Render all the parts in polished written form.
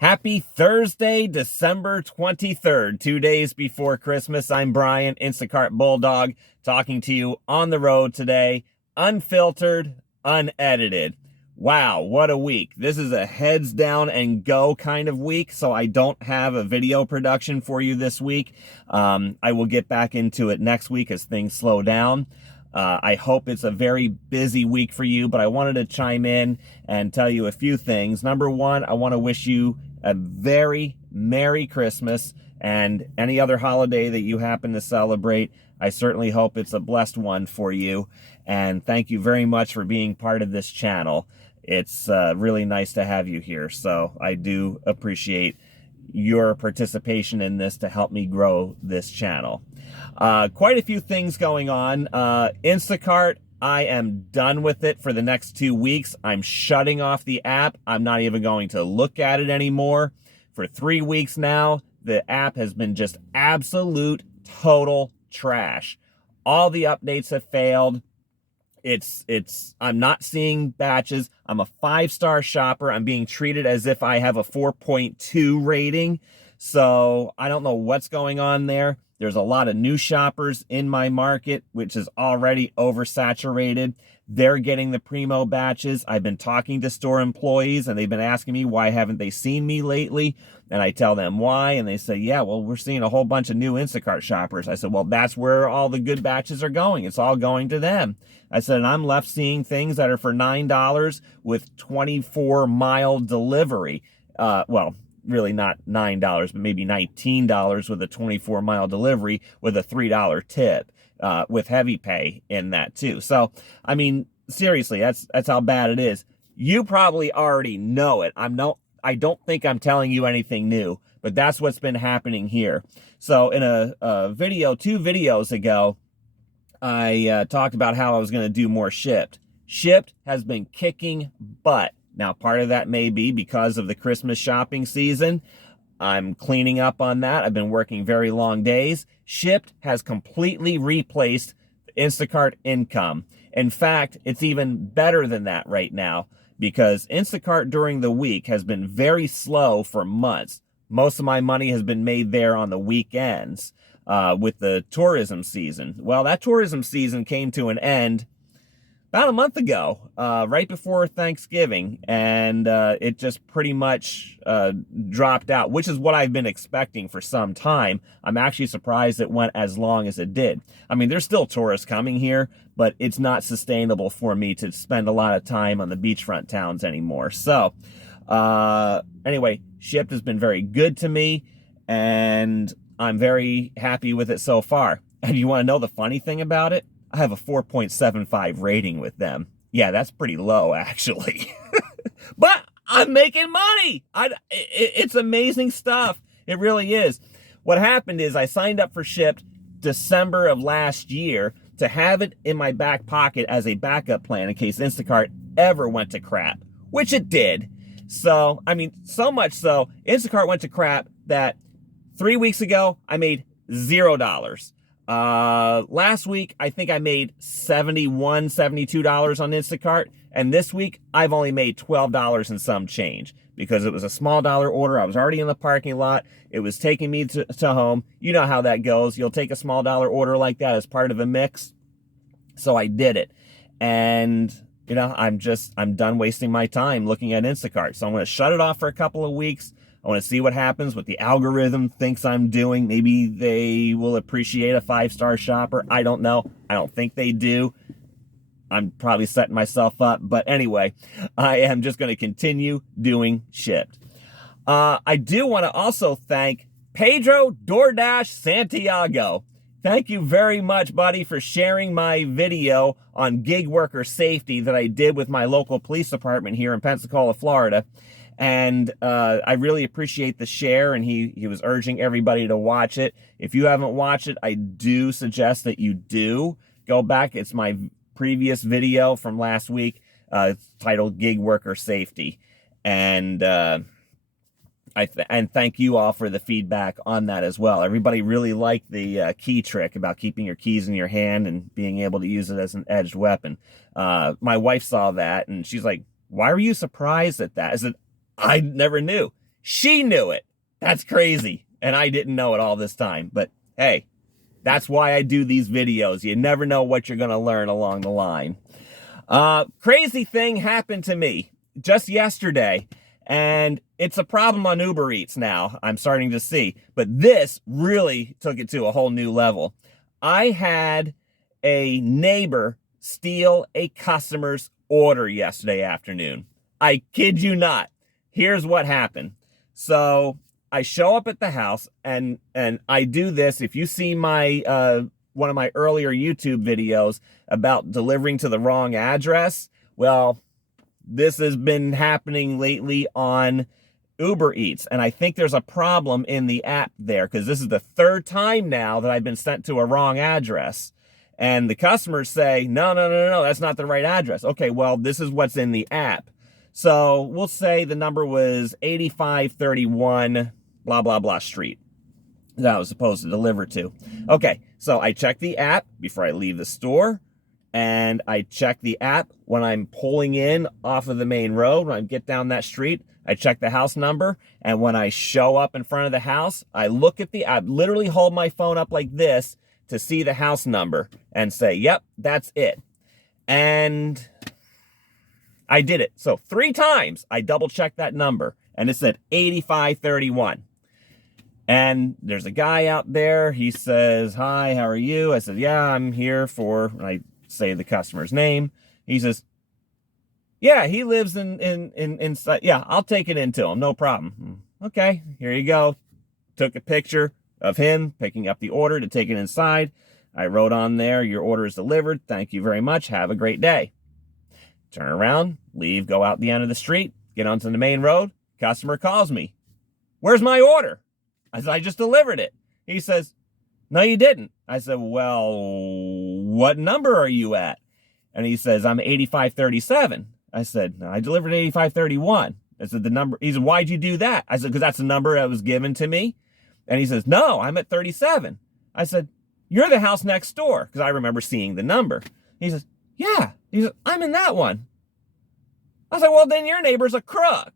Happy Thursday, December 23rd, 2 days before Christmas. I'm Brian, Instacart Bulldog, talking to you on the road today, unfiltered, unedited. Wow, what a week. This is a heads down and go kind of week, so I don't have a video production for you this week. I will get back into it next week as things slow down. I hope it's a very busy week for you, but I wanted to chime in and tell you a few things. Number one, I want to wish you a very Merry Christmas and any other holiday that you happen to celebrate. I certainly hope it's a blessed one for you. And thank you very much for being part of this channel. It's really nice to have you here. So I do appreciate your participation in this to help me grow this channel. Quite a few things going on. Instacart, I am done with it for the next 2 weeks. I'm shutting off the app. I'm not even going to look at it anymore. For 3 weeks now, the app has been just absolute total trash. All the updates have failed. I'm not seeing batches. I'm a 5-star shopper. I'm being treated as if I have a 4.2 rating. So I don't know what's going on there. There's a lot of new shoppers in my market, which is already oversaturated. They're getting the primo batches. I've been talking to store employees and they've been asking me, why haven't they seen me lately? And I tell them why. And they say, yeah, well, we're seeing a whole bunch of new Instacart shoppers. I said, well, that's where all the good batches are going. It's all going to them. I said, and I'm left seeing things that are for $9 with 24-mile delivery. Well, really not $9, but maybe $19 with a 24-mile delivery with a $3 tip, with heavy pay in that too. So, I mean, seriously, that's how bad it is. You probably already know it. I don't think I'm telling you anything new, but that's what's been happening here. So in a video, 2 videos ago, I talked about how I was going to do more Shipt. Shipt has been kicking butt. Now, part of that may be because of the Christmas shopping season. I'm cleaning up on that. I've been working very long days. Shipt has completely replaced Instacart income. In fact, it's even better than that right now because Instacart during the week has been very slow for months. Most of my money has been made there on the weekends with the tourism season. Well, that tourism season came to an end about a month ago, right before Thanksgiving, and it just pretty much dropped out, which is what I've been expecting for some time. I'm actually surprised it went as long as it did. I mean, there's still tourists coming here, but it's not sustainable for me to spend a lot of time on the beachfront towns anymore. So, anyway, Shipt has been very good to me, and I'm very happy with it so far. And you want to know the funny thing about it? I have a 4.75 rating with them. Yeah, that's pretty low, actually. But I'm making money. It's amazing stuff. It really is. What happened is I signed up for Shipt December of last year to have it in my back pocket as a backup plan in case Instacart ever went to crap, which it did. So, I mean, so much so, Instacart went to crap that 3 weeks ago, I made $0. Last week, I think I made $71, $72 on Instacart. And this week, I've only made $12 and some change because it was a small dollar order. I was already in the parking lot. It was taking me to home. You know how that goes. You'll take a small dollar order like that as part of a mix. So I did it. And, you know, I'm done wasting my time looking at Instacart. So I'm going to shut it off for a couple of weeks. I want to see what happens, what the algorithm thinks I'm doing. Maybe they will appreciate a 5-star shopper. I don't know. I don't think they do. I'm probably setting myself up. But anyway, I am just going to continue doing Shipt. I do want to also thank Pedro DoorDash Santiago. Thank you very much, buddy, for sharing my video on gig worker safety that I did with my local police department here in Pensacola, Florida. And I really appreciate the share, and he was urging everybody to watch it. If you haven't watched it, I do suggest that you do. Go back. It's my previous video from last week. It's titled Gig Worker Safety. And and thank you all for the feedback on that as well. Everybody really liked the key trick about keeping your keys in your hand and being able to use it as an edged weapon. My wife saw that and she's like, "Why were you surprised at that?" I said, "I never knew." She knew it. That's crazy. And I didn't know it all this time. But hey, that's why I do these videos. You never know what you're going to learn along the line. Crazy thing happened to me just yesterday, and it's a problem on Uber Eats now, I'm starting to see. But this really took it to a whole new level. I had a neighbor steal a customer's order yesterday afternoon. I kid you not. Here's what happened. So I show up at the house, and I do this. If you see my one of my earlier YouTube videos about delivering to the wrong address, well, this has been happening lately on Uber Eats, and I think there's a problem in the app there, because this is the third time now that I've been sent to a wrong address. And the customers say, no, that's not the right address. Okay, well, this is what's in the app. So we'll say the number was 8531 blah, blah, blah street that I was supposed to deliver to. Okay, so I check the app before I leave the store, and I check the app when I'm pulling in off of the main road. When I get down that street, I check the house number, and when I show up in front of the house, I look at the app, literally hold my phone up like this to see the house number and say, yep, that's it. And I did it. So 3 times I double checked that number, and it said 8531. And there's a guy out there. He says, hi, how are you? I said, yeah, I'm here for, and I say the customer's name. He says, yeah, he lives inside. Yeah, I'll take it into him. No problem. Okay, here you go. Took a picture of him picking up the order to take it inside. I wrote on there, your order is delivered. Thank you very much. Have a great day. Turn around, leave, go out the end of the street, get onto the main road. Customer calls me. Where's my order? I said, I just delivered it. He says, no, you didn't. I said, well, what number are you at? And he says, I'm 8537. I said, no, I delivered 8531. I said, the number, he said, why'd you do that? I said, because that's the number that was given to me. And he says, no, I'm at 37. I said, you're the house next door, because I remember seeing the number. He says, yeah. He says, I'm in that one. I said, well, then your neighbor's a crook.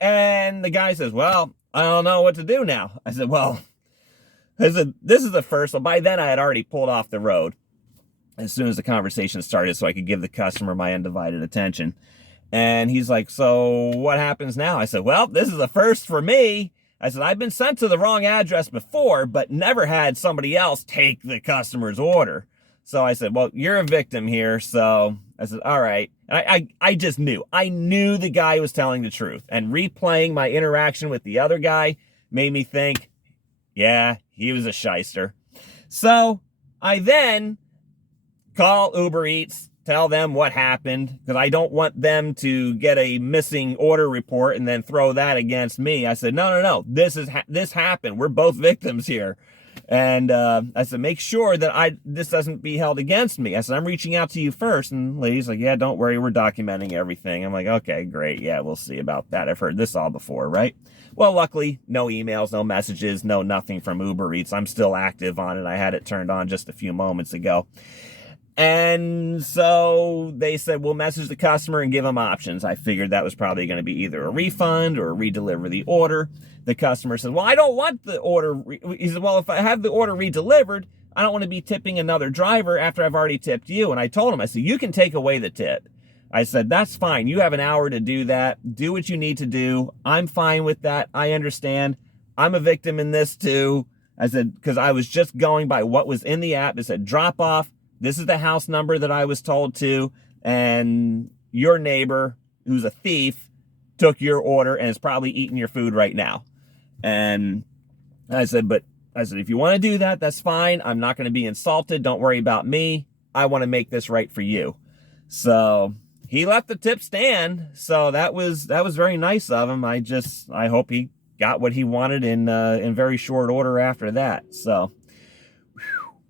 And the guy says, well, I don't know what to do now. I said, well, this is the first. So by then I had already pulled off the road as soon as the conversation started, so I could give the customer my undivided attention. And he's like, so what happens now? I said, well, this is a first for me. I said, I've been sent to the wrong address before, but never had somebody else take the customer's order. So I said, well, you're a victim here. So I said, all right. And I just knew. I knew the guy was telling the truth. And replaying my interaction with the other guy made me think, yeah, he was a shyster. So I then call Uber Eats, tell them what happened, because I don't want them to get a missing order report and then throw that against me. I said, no, this happened. We're both victims here. And I said, make sure that this doesn't be held against me. I said, I'm reaching out to you first. And the lady's like, yeah, don't worry, we're documenting everything. I'm like, okay, great. Yeah, we'll see about that. I've heard this all before, right? Well, luckily, no emails, no messages, no nothing from Uber Eats. I'm still active on it. I had it turned on just a few moments ago. And so they said, we'll message the customer and give them options. I figured that was probably going to be either a refund or redeliver the order. The customer said, well, I don't want the order. He said, well, if I have the order redelivered, I don't want to be tipping another driver after I've already tipped you. And I told him, I said, you can take away the tip. I said, that's fine. You have an hour to do that. Do what you need to do. I'm fine with that. I understand. I'm a victim in this too. I said, because I was just going by what was in the app. It said, drop off. This is the house number that I was told to, and your neighbor, who's a thief, took your order and is probably eating your food right now. And I said, if you want to do that, that's fine. I'm not going to be insulted. Don't worry about me. I want to make this right for you. So he let the tip stand. So that was very nice of him. I hope he got what he wanted in very short order after that. So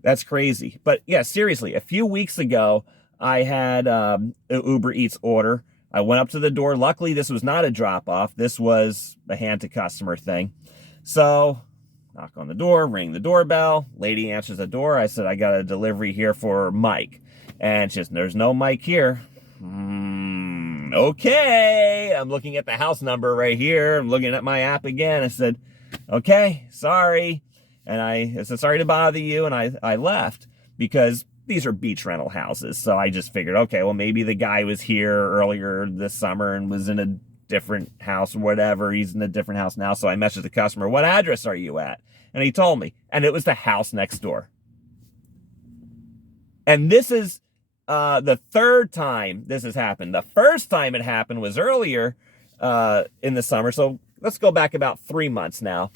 that's crazy. But yeah, seriously, a few weeks ago, I had an Uber Eats order. I went up to the door. Luckily, this was not a drop-off. This was a hand-to-customer thing. So, knock on the door, ring the doorbell. Lady answers the door. I said, I got a delivery here for Mike. And she says, there's no Mike here. Okay. I'm looking at the house number right here. I'm looking at my app again. I said, okay, sorry. And I said, sorry to bother you. And I left because these are beach rental houses. So I just figured, okay, well, maybe the guy was here earlier this summer and was in a different house or whatever. He's in a different house now. So I messaged the customer, what address are you at? And he told me, and it was the house next door. And this is the third time this has happened. The first time it happened was earlier in the summer. So let's go back about 3 months now.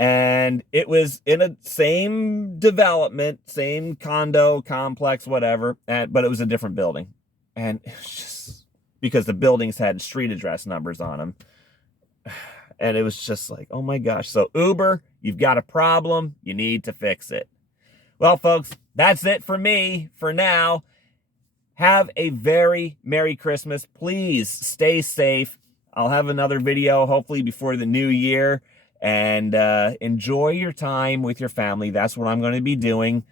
And it was in a same development, same condo complex, whatever, but it was a different building. And it was just because the buildings had street address numbers on them. And it was just like, oh my gosh. So Uber, you've got a problem. You need to fix it. Well, folks, that's it for me for now. Have a very Merry Christmas. Please stay safe. I'll have another video hopefully before the new year. And enjoy your time with your family. That's what I'm going to be doing.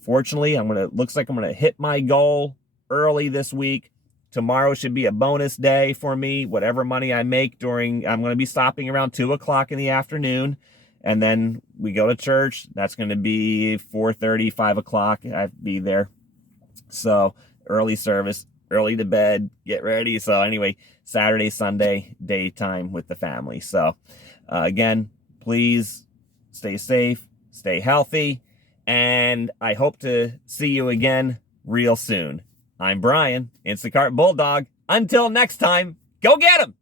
Fortunately, looks like I'm going to hit my goal early this week. Tomorrow should be a bonus day for me. Whatever money I make I'm going to be stopping around 2 o'clock in the afternoon. And then we go to church. That's going to be 4:30, 5 o'clock. I'll be there. So early service, early to bed, get ready. So anyway, Saturday, Sunday, daytime with the family. So again, please stay safe, stay healthy, and I hope to see you again real soon. I'm Brian, Instacart Bulldog. Until next time, go get 'em!